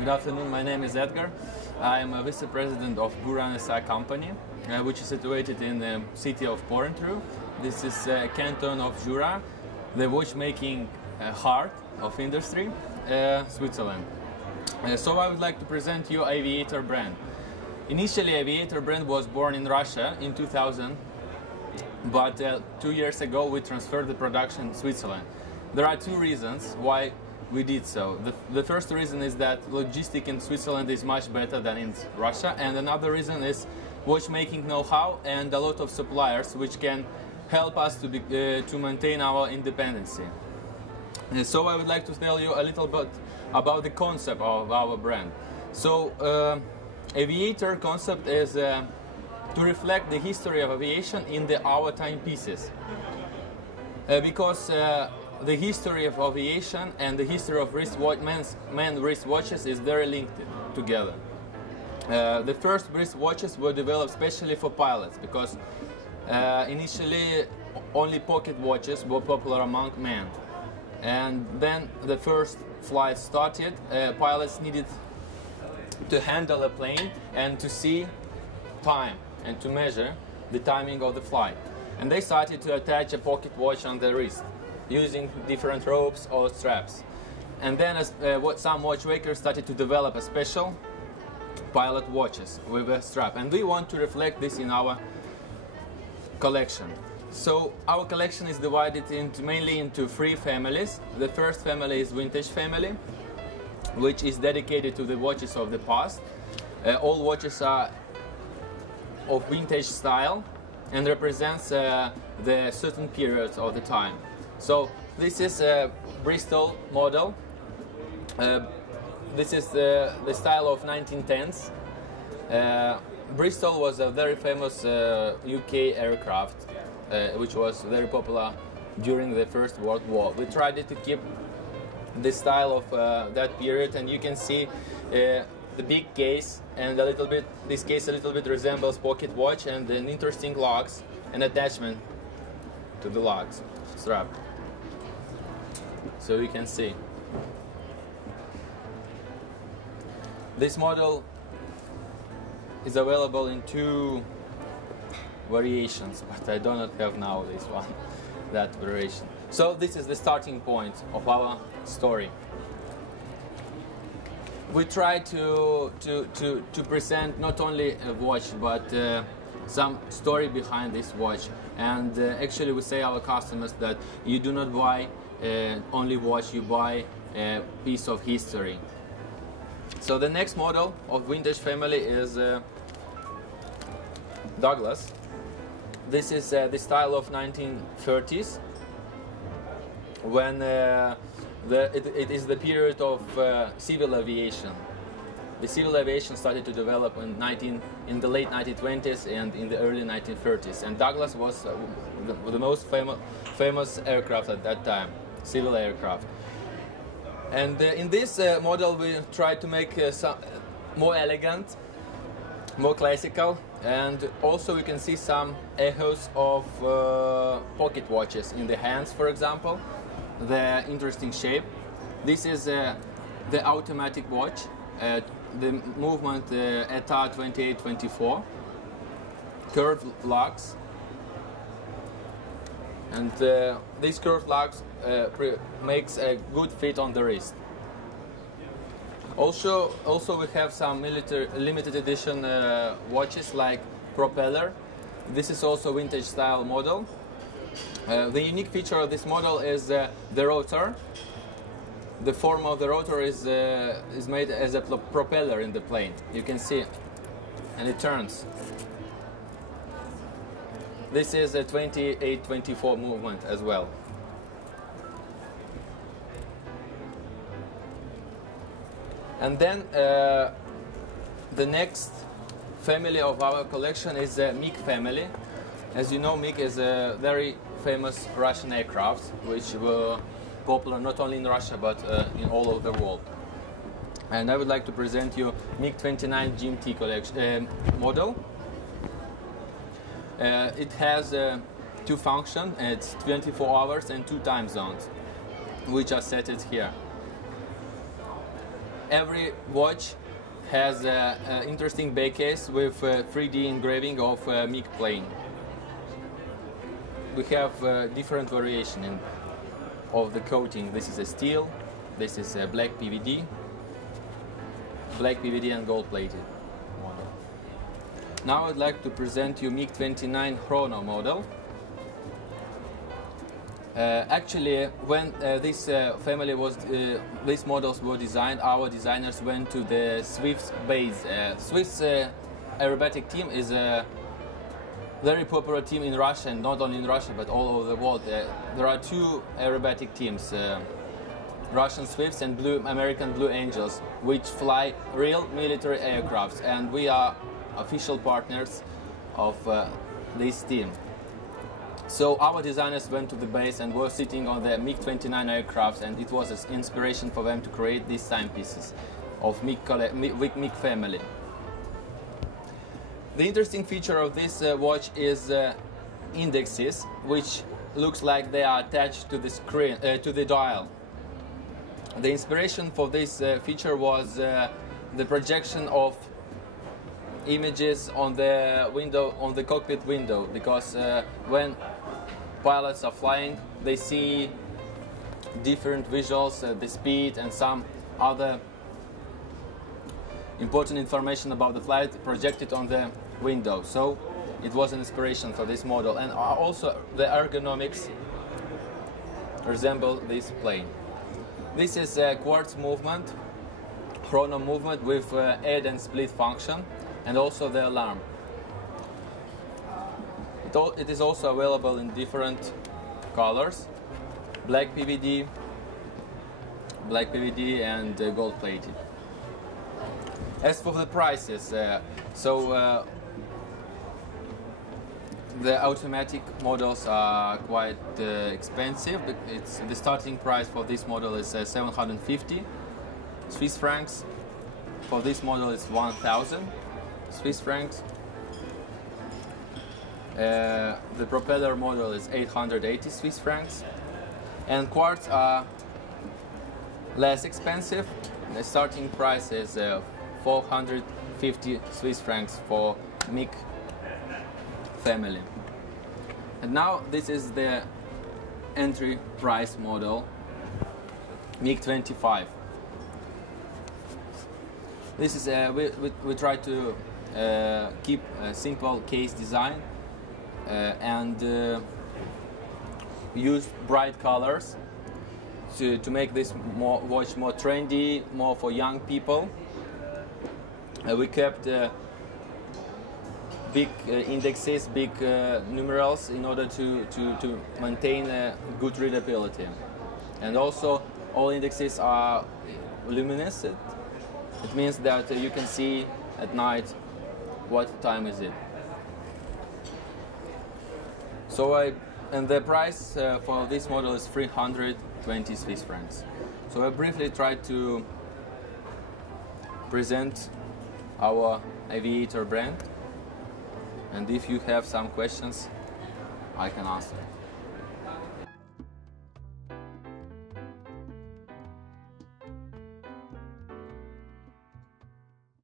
Good afternoon, my name is Edgar. I am a vice president of Buran SI company, which is situated in the city of Porrentruy. This is a canton of Jura, the watchmaking heart of industry, Switzerland. So I would like to present you Aviator brand. Initially, Aviator brand was born in Russia in 2000, but 2 years ago we transferred the production to Switzerland. There are two reasons why we did so. The first reason is that logistics in Switzerland is much better than in Russia, and another reason is watchmaking know-how and a lot of suppliers which can help us to maintain our independence. So I would like to tell you a little bit about the concept of our brand. So Aviator Concept is to reflect the history of aviation in our timepieces, because the history of aviation and the history of men's wristwatches is very linked together. The first wristwatches were developed specially for pilots because initially only pocket watches were popular among men. And then the first flight started, pilots needed to handle a plane and to see time and to measure the timing of the flight. And they started to attach a pocket watch on the wrist, using different ropes or straps. And then some watchmakers started to develop a special pilot watches with a strap. And we want to reflect this in our collection. So our collection is divided mainly into three families. The first family is Vintage Family, which is dedicated to the watches of the past. All watches are of vintage style and represents the certain periods of the time. So this is a Bristol model. This is the style of 1910s. Bristol was a very famous UK aircraft, which was very popular during the First World War. We tried to keep the style of that period, and you can see the big case and this case a little bit resembles pocket watch, and an interesting lugs and attachment to the lugs strap. So you can see this model is available in two variations, but I do not have now this one, that variation. So this is the starting point of our story. We try to present not only a watch, but some story behind this watch. And actually we say our customers that you do not buy only watch, you buy a piece of history. So the next model of Vintage Family is Douglas. This is the style of 1930s, when it is the period of civil aviation. The civil aviation started to develop in the late 1920s and in the early 1930s, and Douglas was the most famous aircraft at that time, civil aircraft. And in this model we tried to make some more elegant, more classical, and also we can see some echoes of pocket watches in the hands, for example. The interesting shape. This is the automatic watch, the movement ETA 2824, curved lugs, and these curved lugs makes a good fit on the wrist. Also we have some limited edition watches like Propeller. This is also vintage style model. The unique feature of this model is the rotor. The form of the rotor is made as a propeller in the plane. You can see, and it turns. This is a 28-24 movement as well. And then the next family of our collection is the Meek Family. As you know, Meek is a very famous Russian aircraft, which were popular not only in Russia but in all over the world. And I would like to present you MiG-29 GMT collection model. It has two functions. It's 24 hours and 2 time zones, which are set here. every watch has an interesting base case with 3D engraving of Meek plane. We have different variation of the coating. This is a steel, this is a black PVD and gold plated model. Now I'd like to present you Meek 29 Chrono Model. Actually, when this family was, these models were designed, our designers went to the Swiss base. Swiss aerobatic team is a very popular team in Russia, and not only in Russia but all over the world. There are two aerobatic teams, Russian Swifts and American Blue Angels, which fly real military aircrafts, and we are official partners of this team. So our designers went to the base and were sitting on the Meek 29 aircrafts, and it was an inspiration for them to create these timepieces of Meek Family. The interesting feature of this watch is indexes, which looks like they are attached to the screen, to the dial. The inspiration for this feature was the projection of images on the window, on the cockpit window, because when pilots are flying, they see different visuals, the speed and some other important information about the flight projected on the window. So it was an inspiration for this model, and also the ergonomics resemble this plane. This is a quartz movement, chrono movement with add and split function, and also the alarm. It is also available in different colors, black PVD and gold plated. As for the prices, the automatic models are quite expensive. The starting price for this model is 750 Swiss francs. For this model is 1,000 Swiss francs. The Propeller model is 880 Swiss francs. And quartz are less expensive. The starting price is 450 Swiss francs for Meek Family. And now this is the entry price model, Meek 25. This is we try to keep a simple case design and use bright colors to make this watch more trendy, more for young people. We kept big indexes, big numerals in order to maintain good readability. And also all indexes are luminescent. It means that you can see at night what time is it. And the price for this model is 320 Swiss francs. So I briefly tried to present our Aviator brand, and if you have some questions, I can answer.